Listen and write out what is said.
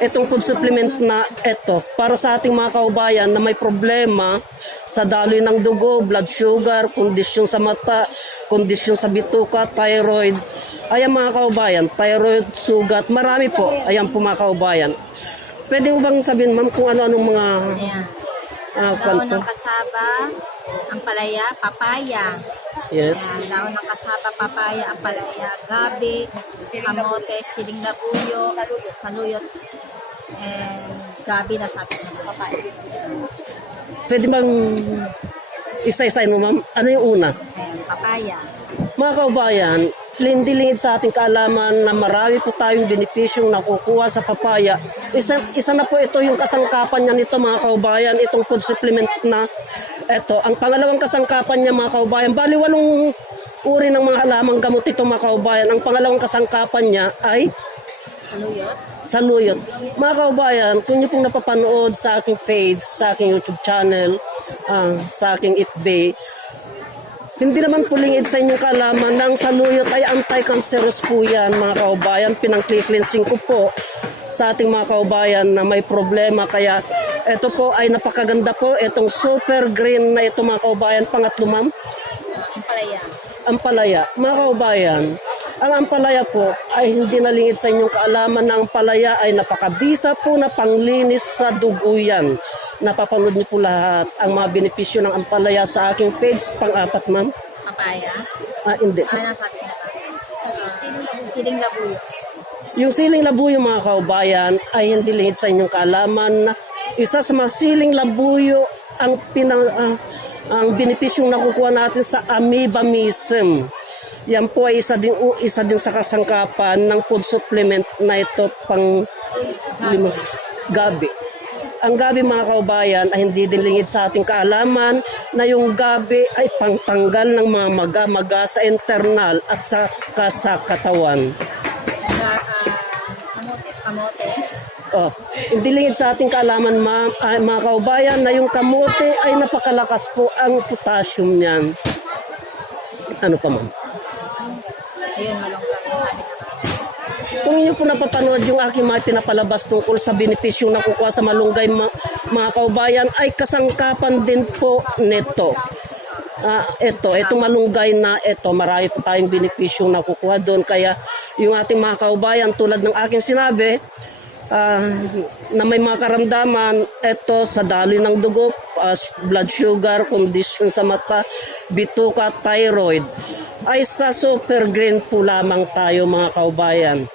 itong food supplement na ito para sa ating mga kaubayan na may problema sa daloy ng dugo, blood sugar, kondisyon sa mata, kondisyon sa bituka, thyroid. Ayan mga kaubayan, thyroid, sugat, marami po. Ayan po mga kaubayan. Pwede mo bang sabihin ma'am kung ano-anong mga Ayan. ah, kwanto? ng kasaba, ang palaya, papaya. Yes. Ayan, dahon ng kasaba, papaya, ang palaya, gabi, kamote, siling labuyo, saluyot, and gabi na sabi ng papaya. Pwede bang isa-isain mo ma'am? Ano yung una? Ayan, papaya. Mga kaubayan, lindilingid sa ating kaalaman na marami po tayong benepisyong nakukuha sa papaya. Isa, isa na po ito yung kasangkapan niya nito mga kaubayan, itong food supplement na ito. Ang pangalawang kasangkapan niya mga kaubayan, bali walong uri ng mga halamang gamot ito mga kaubayan. Ang pangalawang kasangkapan niya ay Saluyot. saluyot. Mga kaubayan, kung niyo pong napapanood sa aking page, sa aking YouTube channel, ah, sa aking FB, hindi naman pulingid sa inyong kaalaman na ang saluyot ay anti-cancerous po yan mga kaubayan. Pinang-cleansing ko po sa ating mga kaubayan na may problema. Kaya ito po ay napakaganda po. Itong super green na ito mga kaubayan. Pangatlo ma'am, Ang palaya. ampalaya. Mga kaubayan, ang ampalaya po ay hindi nalingid sa inyong kaalaman na ang palaya ay napakabisa po na panglinis sa dugo yan. Napapanood niyo po lahat ang mga benepisyo ng ampalaya sa aking page. Pang-apat, ma'am. Papaya. Ah, hindi. Ano sabi na uh, siling labuyo. Yung siling labuyo mga kaubayan ay hindi lingid sa inyong kaalaman na isa sa mga siling labuyo ang pinang ah, ang benepisyong nakukuha natin sa amoebamism. Yan po ay isa din isa din sa kasangkapan ng food supplement na ito pang lima, gabi. Ang gabi mga kaubayan ay hindi din lingid sa ating kaalaman na yung gabi ay pangtanggal ng mga maga-maga sa internal at sa, sa katawan. Ga, ah, kamote. Oh, hindi lingid sa ating kaalaman ma, ah, mga kaubayan na yung kamote ay napakalakas po ang potassium niyan. Ano pa ma'am? Ayun, malungkot. Kung inyo po napapanood yung aking mga pinapalabas tungkol sa benepisyo na kukuha sa malunggay ma- mga kaubayan ay kasangkapan din po nito. Ah, ito, itong malunggay na ito, marami po tayong benepisyo na kukuha doon. Kaya yung ating mga kaubayan, tulad ng aking sinabi, ah, na may mga karamdaman, ito sa daloy ng dugo, ah, blood sugar, condition sa mata, bituka, thyroid, ay sa super green po lamang tayo mga kaubayan.